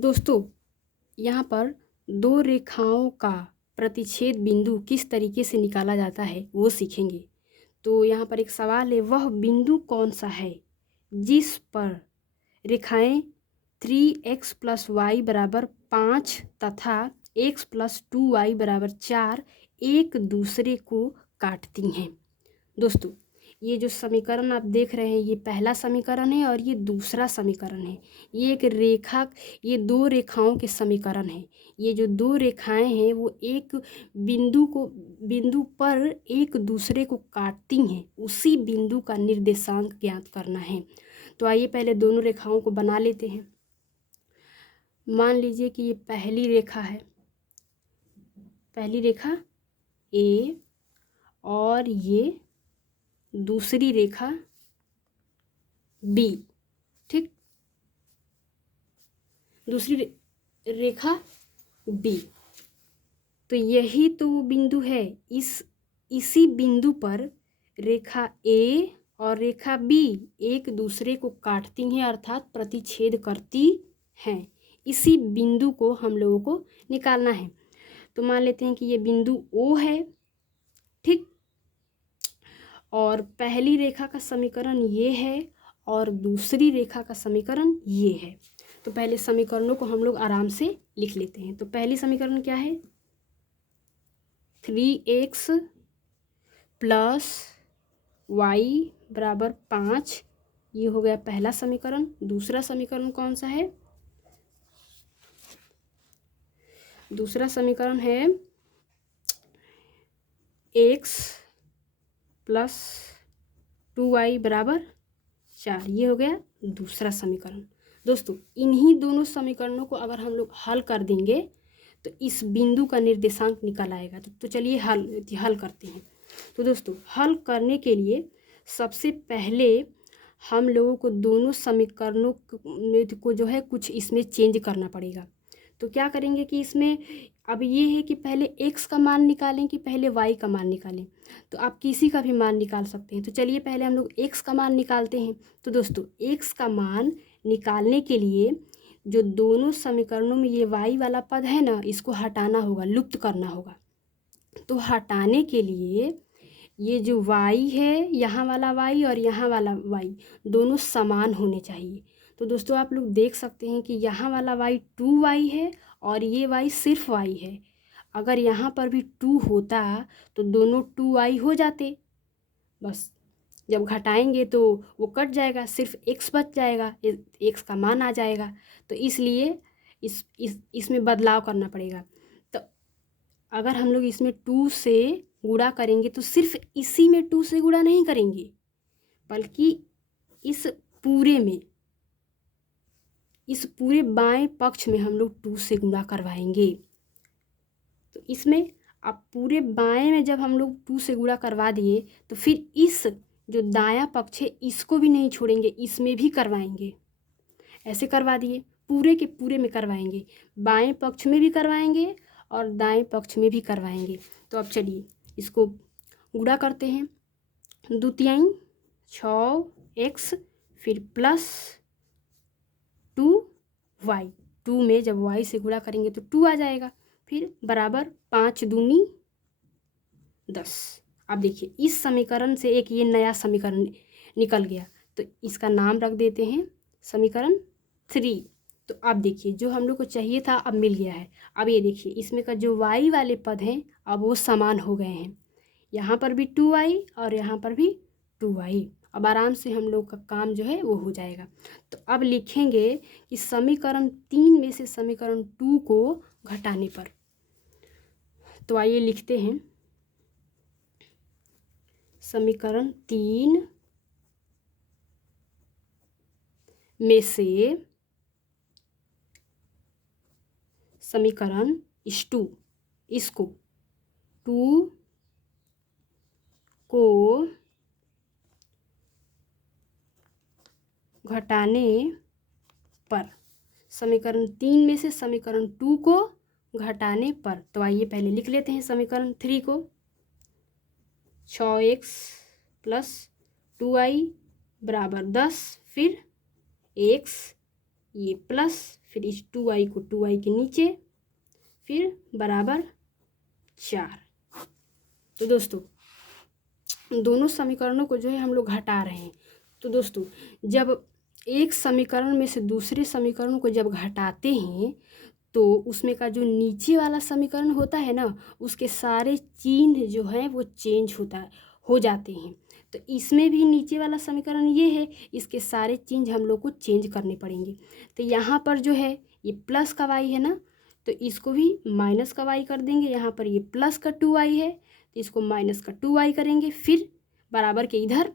दोस्तों, यहाँ पर दो रेखाओं का प्रतिच्छेद बिंदु किस तरीके से निकाला जाता है वो सीखेंगे। तो यहाँ पर एक सवाल है, वह बिंदु कौन सा है जिस पर रेखाएं 3x + y = 5 तथा x + 2y = 4 एक दूसरे को काटती हैं। दोस्तों, ये जो समीकरण आप देख रहे हैं ये पहला समीकरण है और ये दूसरा समीकरण है। ये दो रेखाओं के समीकरण है। ये जो दो रेखाएं हैं वो एक बिंदु पर एक दूसरे को काटती हैं। उसी बिंदु का निर्देशांक ज्ञात करना है। तो आइए पहले दोनों रेखाओं को बना लेते हैं। मान लीजिए कि ये पहली रेखा है, पहली रेखा ए, और ये दूसरी रेखा बी। ठीक, दूसरी रेखा बी। तो यही तो वो बिंदु है। इसी बिंदु पर रेखा ए और रेखा बी एक दूसरे को काटती हैं, अर्थात प्रतिच्छेद करती हैं। इसी बिंदु को हम लोगों को निकालना है। तो मान लेते हैं कि ये बिंदु ओ है। ठीक, और पहली रेखा का समीकरण ये है और दूसरी रेखा का समीकरण ये है। तो पहले समीकरणों को हम लोग आराम से लिख लेते हैं। तो पहली समीकरण क्या है, 3x + y = 5। ये हो गया पहला समीकरण। दूसरा समीकरण कौन सा है, दूसरा समीकरण है x + 2y = 4। ये हो गया दूसरा समीकरण। दोस्तों, इन्हीं दोनों समीकरणों को अगर हम लोग हल कर देंगे तो इस बिंदु का निर्देशांक निकल आएगा। तो चलिए हल करते हैं। तो दोस्तों, हल करने के लिए सबसे पहले हम लोगों को दोनों समीकरणों को जो है कुछ इसमें चेंज करना पड़ेगा। तो क्या करेंगे कि इसमें अब ये है कि पहले x का मान निकालें कि पहले y का मान निकालें। तो आप किसी का भी मान निकाल सकते हैं। तो चलिए पहले हम लोग x का मान निकालते हैं। तो दोस्तों, x का मान निकालने के लिए जो दोनों समीकरणों में ये y वाला पद है ना, इसको हटाना होगा, लुप्त करना होगा। तो हटाने के लिए ये जो y है, यहाँ वाला y और यहाँ वाला y दोनों समान होने चाहिए। तो दोस्तों, आप लोग देख सकते हैं कि यहाँ वाला y 2y है और ये y सिर्फ y है। अगर यहाँ पर भी 2 होता तो दोनों 2y हो जाते। बस जब घटाएंगे तो वो कट जाएगा, सिर्फ x बच जाएगा, x का मान आ जाएगा। तो इसलिए इसमें बदलाव करना पड़ेगा। तो अगर हम लोग इसमें 2 से गुणा करेंगे तो सिर्फ इसी में 2 से गुणा नहीं करेंगे, बल्कि इस पूरे बाएं पक्ष में हम लोग 2 से गुणा करवाएंगे। तो इसमें अब पूरे बाएं में जब हम लोग 2 से गुणा करवा दिए तो फिर इस जो दायां पक्ष है इसको भी नहीं छोड़ेंगे, इसमें भी करवाएंगे। ऐसे करवा दिए, पूरे के पूरे में करवाएंगे, बाएं पक्ष में भी करवाएंगे और दाएं पक्ष में भी करवाएंगे। तो अब चलिए इसको गुणा करते हैं। 2 × 6x फिर +2y। 2 में जब y से गुणा करेंगे तो 2 आ जाएगा, फिर बराबर 5 दूनी 10। अब देखिए इस समीकरण से एक ये नया समीकरण निकल गया। तो इसका नाम रख देते हैं समीकरण 3। तो अब देखिए जो हम लोग को चाहिए था अब मिल गया है। अब ये देखिए इसमें का जो y वाले पद हैं अब वो समान हो गए हैं। यहाँ पर भी 2y और यहाँ पर भी 2y। अब आराम से हम लोग का काम जो है वो हो जाएगा। तो अब लिखेंगे कि समीकरण 3 में से समीकरण 2 को घटाने पर। तो आइए लिखते हैं, समीकरण 3 में से समीकरण 2 इसको 2 को घटाने पर, समीकरण 3 में से समीकरण 2 को घटाने पर। तो आइए पहले लिख लेते हैं समीकरण 3 को। 6x + 2y = 10, फिर x ये प्लस फिर इस 2y को 2y के नीचे, फिर बराबर 4। तो दोस्तों दोनों समीकरणों को जो है हम लोग घटा रहे हैं। तो दोस्तों जब एक समीकरण में से दूसरे समीकरण को जब घटाते हैं तो उसमें का जो नीचे वाला समीकरण होता है ना, उसके सारे चिन्ह जो है वो चेंज हो जाते हैं। तो इसमें भी नीचे वाला समीकरण ये है, इसके सारे चिन्ह हम लोग को चेंज करने पड़ेंगे। तो यहाँ पर जो है ये प्लस का y है ना, तो इसको भी माइनस का y कर देंगे। यहाँ पर ये प्लस का 2y है तो इसको माइनस का 2y करेंगे। फिर बराबर के इधर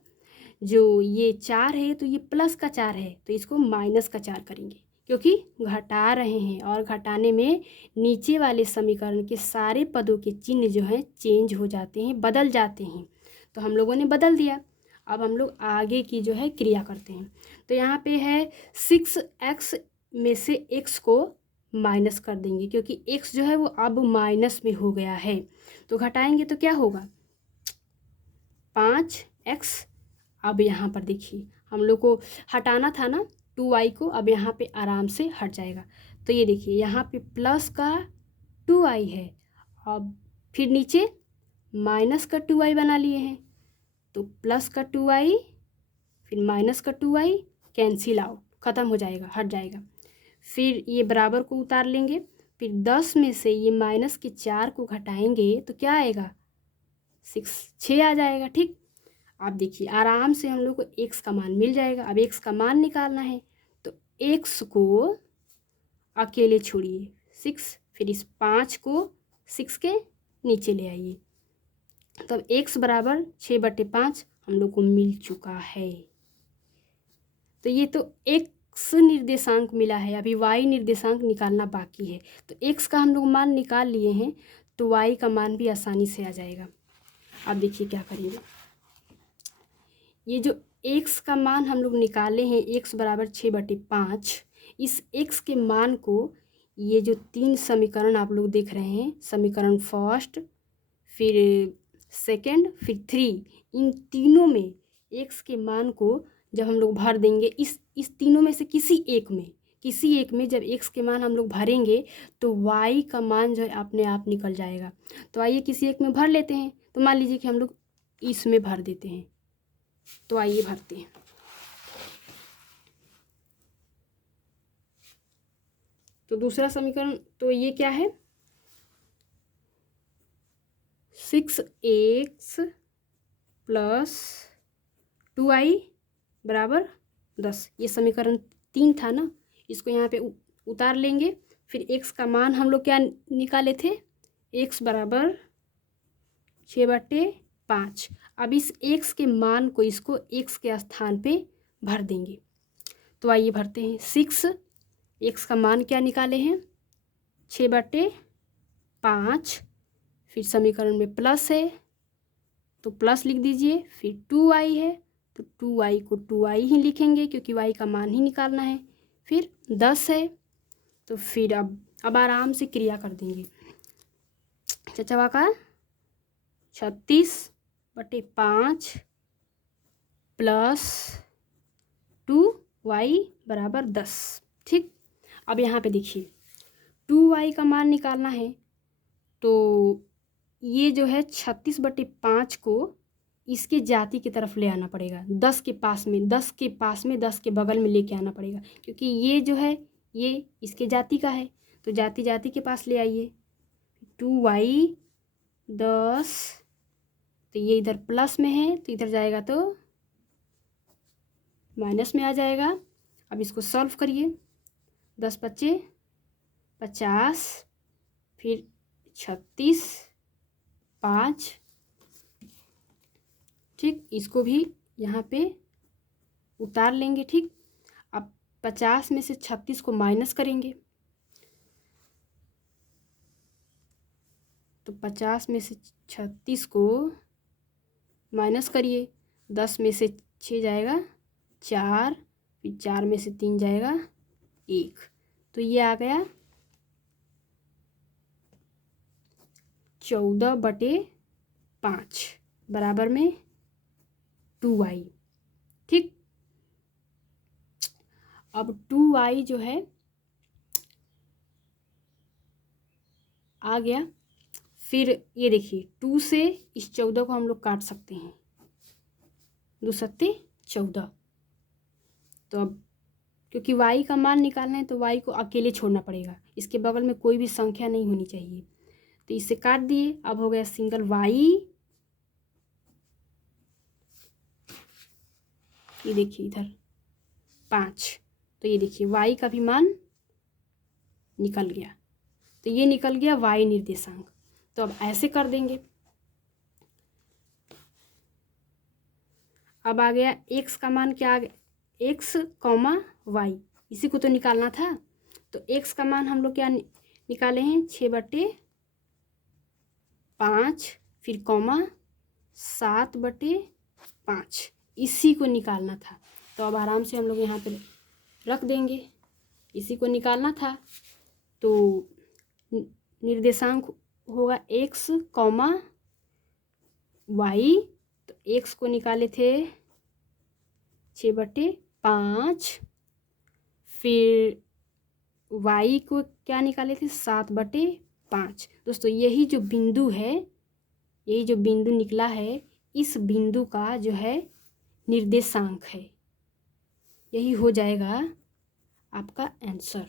जो ये 4 है तो ये प्लस का 4 है तो इसको माइनस का 4 करेंगे, क्योंकि घटा रहे हैं और घटाने में नीचे वाले समीकरण के सारे पदों के चिन्ह जो हैं चेंज हो जाते हैं, बदल जाते हैं। तो हम लोगों ने बदल दिया। अब हम लोग आगे की जो है क्रिया करते हैं। तो यहाँ पे है 6x में से x को माइनस कर देंगे, क्योंकि x जो है वो अब माइनस में हो गया है। तो घटाएंगे तो क्या होगा, 5x। अब यहाँ पर देखिए हम लोग को हटाना था ना 2y को, अब यहाँ पे आराम से हट जाएगा। तो ये देखिए यहाँ पे प्लस का 2y है, अब फिर नीचे माइनस का 2y बना लिए हैं। तो प्लस का 2y फिर माइनस का 2y कैंसिल आउट, ख़त्म हो जाएगा, हट जाएगा। फिर ये बराबर को उतार लेंगे। फिर 10 में से ये माइनस के 4 को घटाएंगे तो क्या आएगा, 6 आ जाएगा। ठीक, आप देखिए आराम से हम लोग को x का मान मिल जाएगा। अब x का मान निकालना है तो x को अकेले छोड़िए 6, फिर इस 5 को 6 के नीचे ले आइए, तब x बराबर 6/5 हम लोग को मिल चुका है। तो ये तो x निर्देशांक मिला है, अभी y निर्देशांक निकालना बाकी है। तो x का हम लोग मान निकाल लिए हैं तो y का मान भी आसानी से आ जाएगा। अब देखिए क्या करेंगे, ये जो x का मान हम लोग निकाले हैं x बराबर 6/5, इस x के मान को ये जो 3 समीकरण आप लोग देख रहे हैं, समीकरण फर्स्ट, फिर सेकंड, फिर 3, इन तीनों में x के मान को जब हम लोग भर देंगे, इस तीनों में से किसी एक में जब x के मान हम लोग भरेंगे तो y का मान जो है अपने आप निकल जाएगा। तो आइए किसी एक में भर लेते हैं। तो मान लीजिए कि हम लोग इसमें भर देते हैं, तो आइए भरते हैं। तो दूसरा समीकरण तो ये क्या है, 6x प्लस 2y बराबर 10। ये समीकरण 3 था ना, इसको यहाँ पे उतार लेंगे। फिर x का मान हम लोग क्या निकाले थे, x बराबर 6/5। अब इस x के मान को इसको x के स्थान पे भर देंगे। तो आइए भरते हैं। 6, x का मान क्या निकाले हैं, 6/5। फिर समीकरण में प्लस है तो प्लस लिख दीजिए। फिर 2y है तो 2y को 2y ही लिखेंगे, क्योंकि y का मान ही निकालना है। फिर 10 है तो फिर अब आराम से क्रिया कर देंगे। चचवा का 36/5 प्लस 2y बराबर 10। ठीक, अब यहाँ पे देखिए 2y का मान निकालना है तो ये जो है 36/5 को इसके जाति की तरफ ले आना पड़ेगा, 10 के पास में 10 के बगल में लेके आना पड़ेगा, क्योंकि ये जो है ये इसके जाति का है। तो जाति के पास ले आइए। 2y 10, तो ये इधर प्लस में है तो इधर जाएगा तो माइनस में आ जाएगा। अब इसको सॉल्व करिए। 10 × 5 = 50, फिर 36/5। ठीक, इसको भी यहाँ पे उतार लेंगे। ठीक, अब 50 में से 36 को माइनस करेंगे तो 50 में से 36 को माइनस करिए। 10 में से 6 जाएगा 4, फिर 4 में से 3 जाएगा 1, तो ये आ गया 14/5 बराबर में 2y। ठीक, अब 2y जो है आ गया। फिर ये देखिए 2 से इस 14 को हम लोग काट सकते हैं, 2 सत्ते 14। तो अब क्योंकि y का मान निकालना है तो y को अकेले छोड़ना पड़ेगा, इसके बगल में कोई भी संख्या नहीं होनी चाहिए। तो इसे काट दिए, अब हो गया सिंगल y। ये देखिए इधर 5, तो ये देखिए y का भी मान निकल गया। तो ये निकल गया y निर्देशांक। तो अब ऐसे कर देंगे। अब आ गया x का मान, क्या आ गया, x, y, इसी को तो निकालना था। तो x का मान हम लोग क्या निकाले हैं, 6/5, फिर 7/5, इसी को निकालना था। तो अब आराम से हम लोग यहाँ पे रख देंगे, इसी को निकालना था। तो निर्देशांक होगा x, y। तो x को निकाले थे 6/5, फिर y को क्या निकाले थे, 7/5। दोस्तों यही जो बिंदु है, यही जो बिंदु निकला है, इस बिंदु का जो है निर्देशांक है, यही हो जाएगा आपका आंसर।